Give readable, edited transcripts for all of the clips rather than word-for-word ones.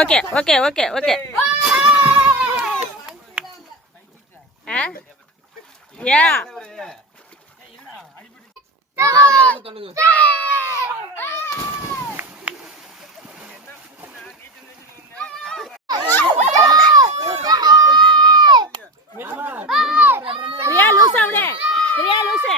okay okay okay okay யா Priya loose அவனே Priya loose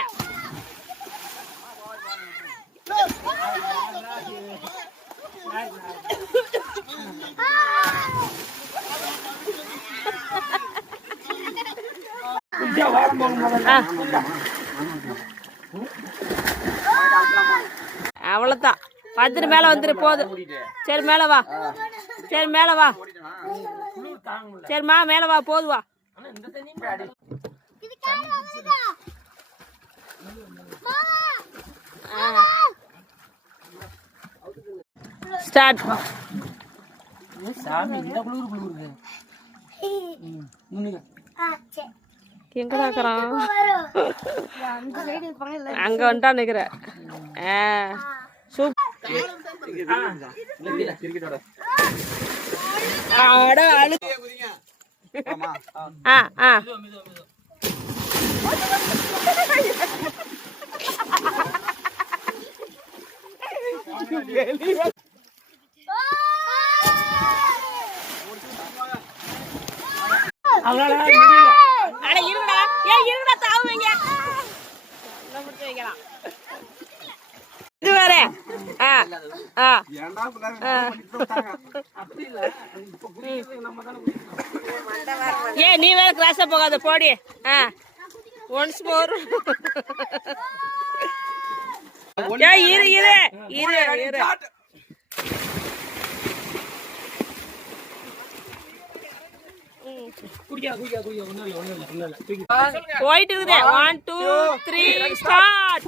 அவ்வளவுதான் வந்துரு மேல வந்துரு போதும் சரி மேல வா சரி மேல வா சரிம்மா மேல வா போது வா ஸ்டார்ட் எங்கடாக்குறான் அங்க வந்துட்டா நிக்கிற இது வேற ஏ நீ வேற கிராஸா போகாத போடி ஒன்ஸ் மோர் இரு இரு இரு இரு போயிட்டு இருக்குதே 1 2 3 ஸ்டார்ட்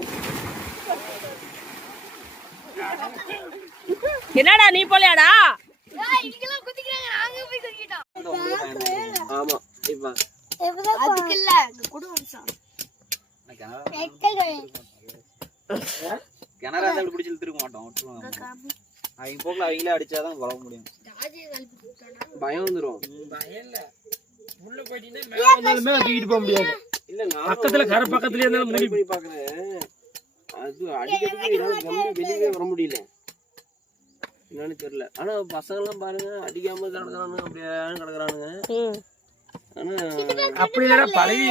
என்னடா நீ போலையாடா கிணறா பிடிச்சி இழுத்துருக்க மாட்டோம் அவங்க போக்குல அவங்களே அடிச்சாதான் வளர முடியும் பயம் வந்துரும் தூக்கிட்டு போக முடியாது பக்கத்துல கரை பக்கத்துல இருந்தாலும் முடி போய் பாக்குறேன் அது அடிக்கிறதுக்கு வெளியே வர முடியல என்னன்னு தெரியல ஆனா பசங்க எல்லாம் பாருங்க அடிக்காம கிடக்குறானுங்க அப்படியே கிடக்குறானுங்க ஆனா அப்படி பழகி